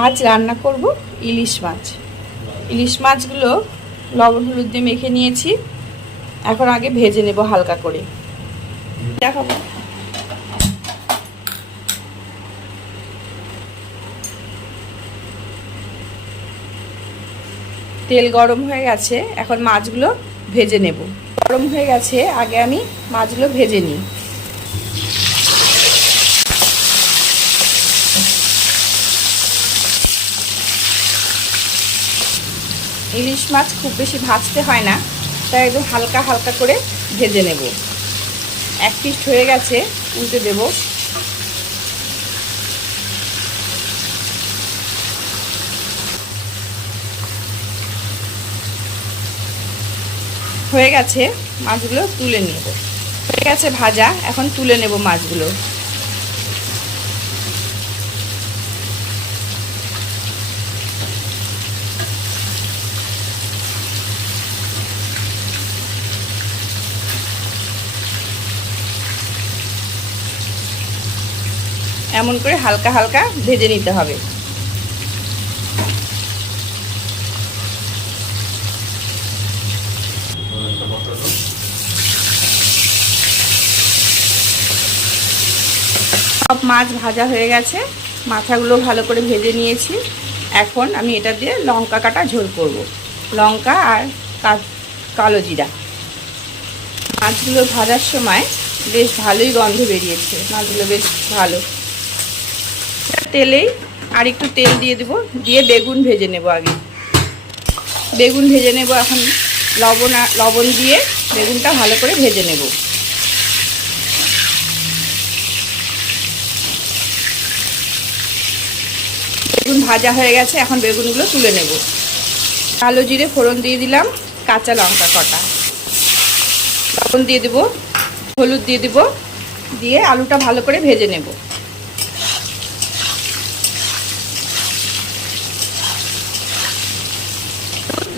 আজ রান্না করব ইলিশ মাছ। ইলিশ মাছগুলো লবণ, হলুদ দিয়ে মেখে নিয়েছি। এখন আগে ভেজে নেব হালকা করে। দেখাবো। তেল গরম হয়ে গেছে, এখন মাছগুলো ভেজে নেব। গরম হয়ে গেছে, আগে আমি মাছগুলো ভেজে নিই। ইলিশ মাছ খুব বেশি ভাজতে হয় না, তাই একদম হালকা হালকা করে ভেজে নেব। এক পিস হয়ে গেছে, উল্টে দেব। হয়ে গেছে মাছগুলো তুলে নেব। হয়ে গেছে ভাজা, এখন তুলে নেব মাছগুলো। এমন করে হালকা হালকা ভেজে নিতে হবে। সব মাছ ভাজা হয়ে গেছে। মাথাগুলো ভালো করে ভেজে নিয়েছি। এখন আমি এটা দিয়ে লঙ্কা কাটা ঝোল করব। লঙ্কা আর কালো জিরা। মাছগুলো ভাজার সময় বেশ ভালোই গন্ধ বেরিয়েছে। মাছগুলো বেশ ভালো। তেলেই আর একটু তেল দিয়ে দেবো। দিয়ে বেগুন ভেজে নেব আগে। বেগুন ভেজে নেব এখন। লবণ লবণ দিয়ে বেগুনটা ভালো করে ভেজে নেব। বেগুন ভাজা হয়ে গেছে, এখন বেগুনগুলো তুলে নেব। কালো জিরে ফোড়ন দিয়ে দিলাম, কাঁচা লঙ্কা কটা। লবণ দিয়ে দেবো, হলুদ দিয়ে দেবো, দিয়ে আলুটা ভালো করে ভেজে নেব।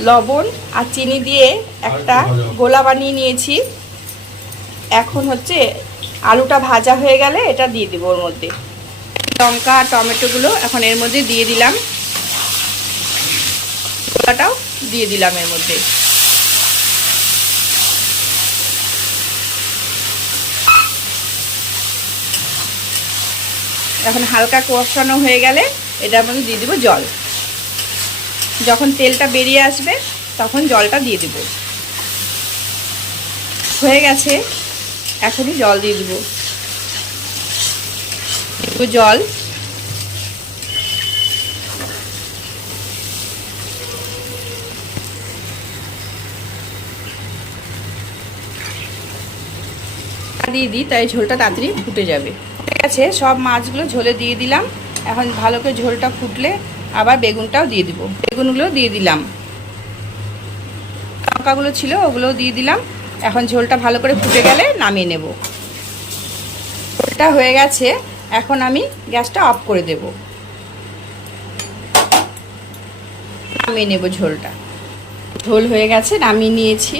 লবণ আর চিনি দিয়ে একটা গোলা বানিয়ে নিয়েছি। এখন হচ্ছে আলুটা ভাজা হয়ে গেলে এটা দিয়ে দিব ওর মধ্যে। লঙ্কা আর টমেটোগুলো এখন এর মধ্যে দিয়ে দিলাম। গোলাটাও দিয়ে দিলাম এর মধ্যে। এখন হালকা কষানো হয়ে গেলে এটার মধ্যে দিয়ে দিব জল। যখন তেলটা বেরিয়ে আসবে, তখন জলটা দিয়ে দিব। হয়ে গেছে, এখনই জল দিয়ে দিব। একটু জল। দিয়ে দিই, তাই ঝোলটা তাড়াতাড়ি ফুটে যাবে। ঠিক আছে সব মাছগুলো ঝোলে দিয়ে দিলাম। এখন ভালো করে ঝোলটা ফুটলে আবার বেগুনটাও দিয়ে দিব। বেগুনগুলো দিয়ে দিলাম। লঙ্কাগুলো ছিল, ওগুলোও দিয়ে দিলাম। এখন ঝোলটা ভালো করে ফুটে গেলে নামিয়ে নেব। ঝোলটা হয়ে গেছে, এখন আমি গ্যাসটা অফ করে দেব। নামিয়ে নেব ঝোলটা। ঝোল হয়ে গেছে, নামিয়ে নিয়েছি।